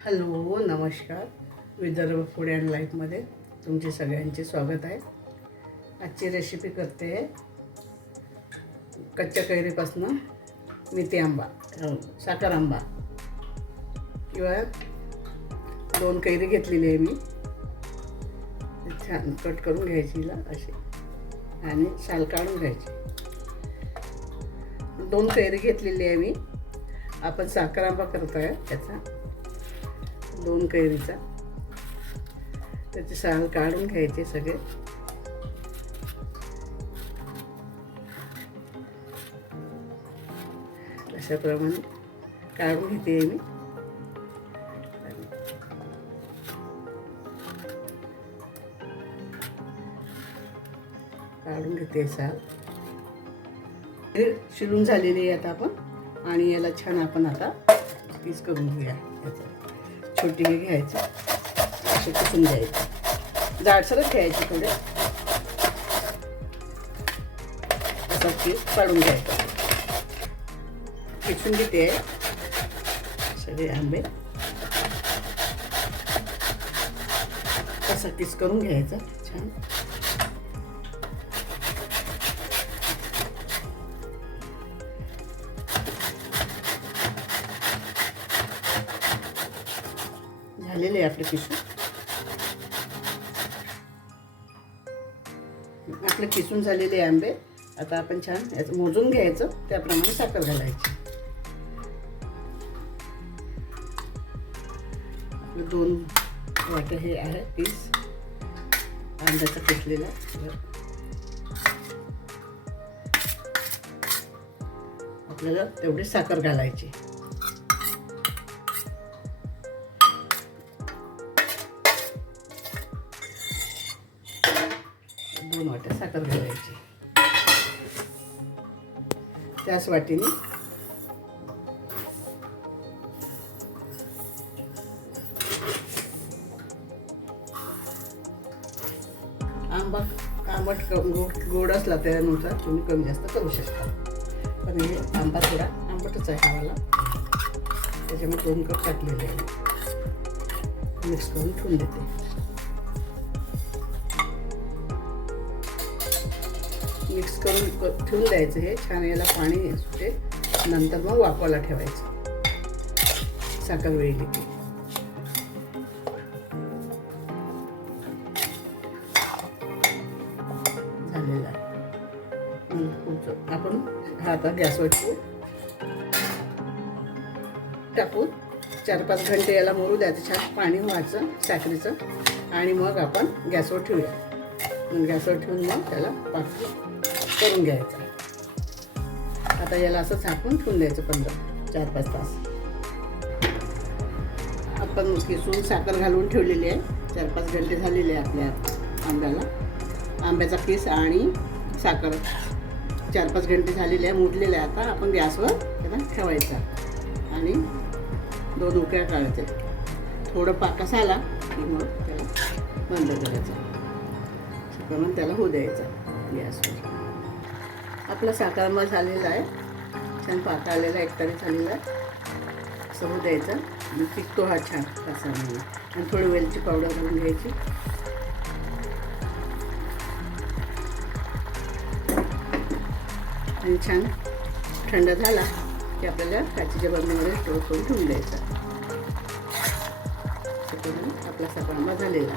Hello नमस्कार. Vidarbha food and लाईफमध्ये तुमचे सगळ्यांचे स्वागत आहे. आजची रेसिपी करते आहे कच्च्या कैरीपासून मिठी आंबा, साखर आंबा किंवा 2 कैरी घेतलेली आहे मी. छान कट करून घ्यायची हिला अशी आणि साल काढून घ्यायची. 2 कैरी घेतलेली आहे मी. आपण साखर आंबा करतो आहे त्याचा 2 कैरीचा. त्याचे साल काढून घ्यायचे सगळे. अशाप्रमाणे काढून घेते मी. काढून घेते साल. हे शिरून झालेली आहे आता आपण. आणि याला छान आपण आता पीस करून घेऊया. याचा छोटी हे घ्यायची, असे किसून घ्यायचे. जाडसरच घ्यायचे थोडे. असा पीस काढून घ्यायचा. किसून घेते सगळे आंबे. असा पीस करून घ्यायचा छान. झालेले आपले किसून. आपले किसून झालेले आंबे आता आपण छान याचं मोजून घ्यायचं. त्याप्रमाणे साखर घालायची. आपले 2 वाटे हे आहे पीस आंब्याचा किसलेला. आपल्याला तेवढी साखर घालायची. 2 वाट्या साखर घालायची. त्याच वाटीने आंबट गोड असला त्यानुसार तुम्ही कमी जास्त करू शकता. पण हे आंबा थोडा आंबटच आहे खावाला. त्याच्यामुळे 2 कप टाकलेले आहे. मिक्स करून ठेवून देते. मिक्स करून ठेवून द्यायचं. हे छान याला पाणी सुटे. नंतर मग वाफवायला ठेवायचं. साखर वेळली की झालेला आहे. आपण हा आता गॅसवर टाकून 4-5 घंटे याला मोरू द्यायचं. छान पाणी व्हायचं साखरेचं. आणि मग आपण गॅसवर ठेवूया. मग गॅसवर ठेवून मग त्याला पाक करून घ्यायचा. आता याला असं झाकून ठेवून द्यायचं 4-5 तास. आपण किसून साखर घालून ठेवलेली आहे. 4-5 घंटे झालेले आहे आपल्या आंब्याला. आंब्याचा पीस आणि साखर 4-5 घंटे झालेले आहे. मुरलेले आहे. आता आपण गॅसवर त्याला ठेवायचा आणि 2 उकळ्या काढायचे. थोडं पाकस आला की मग त्याला बंद करायचं. प्रमाण त्याला होऊ द्यायचा गॅसवर. आपला साखर आंबा झालेला आहे. छान पाक आलेला आहे. एकतरी झालेला आहे. असं होऊ द्यायचं. आणि टिकतो हा छान असा. आणि थोडी वेलची पावडर घालून घ्यायची. आणि छान थंड झाला की आपल्याला काचेच्या बरणीमध्ये स्टोर करून ठेवून द्यायचा. आपला साखर आंबा झालेला.